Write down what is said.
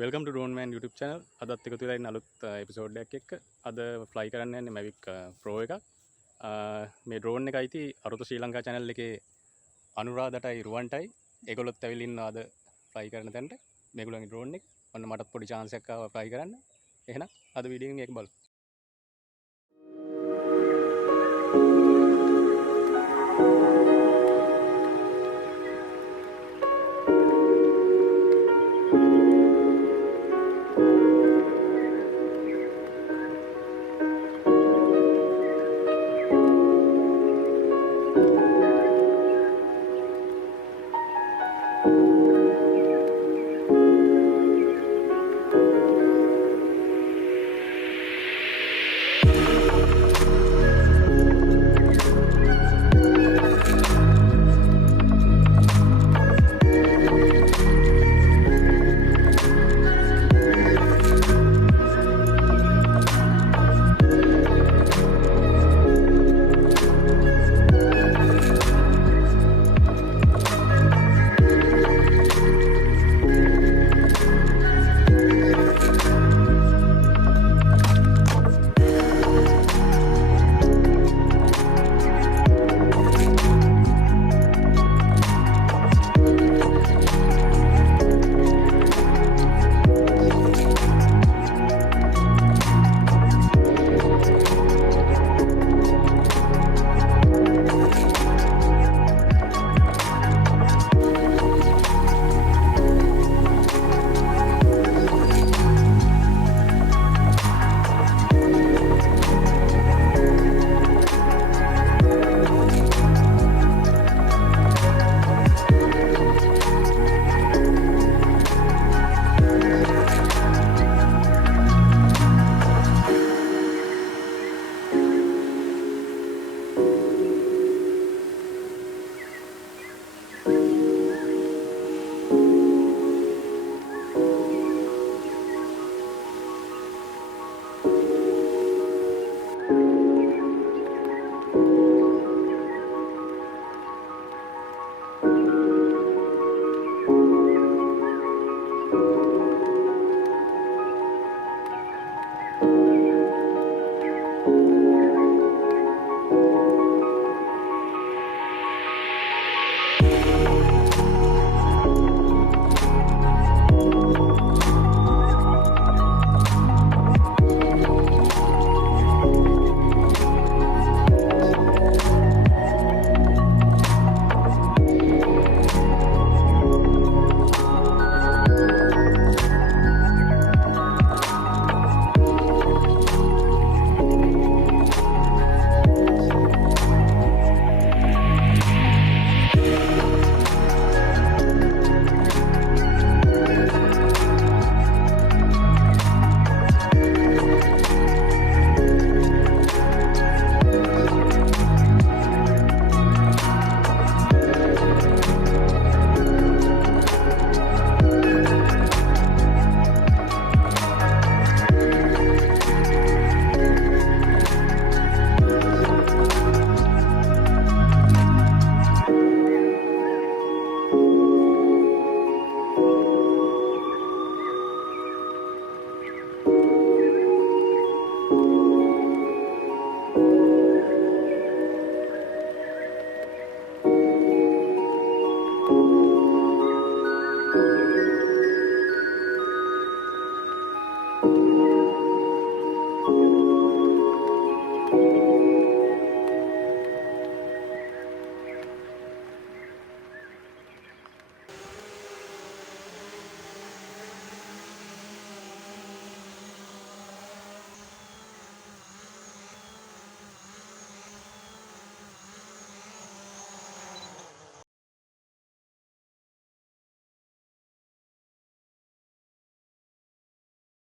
Welcome ටු drone මෑන් YouTube channel. අදත් එකතු වෙලා ඉන්න අලුත් එපිසෝඩ් එකක් එක්ක. අද ෆ්ලයි කරන්න යන්නේ Mavic Pro එකක්. මේ ඩ්‍රෝන් එක අයිති Arutha ශ්‍රී ලංකා channel එකේ අනුරාධටයි රුවන්ටයි. ඒගොල්ලොත් ඇවිල්ලා ඉන්නවා අද ෆ්ලයි කරන තැනට. මේගොල්ලන්ගේ ඩ්‍රෝන් එක. ඔන්න මටත් පොඩි chance එකක් ආවා ෆ්ලයි කරන්න. එහෙනම් අද වීඩියෝ එක බලමු.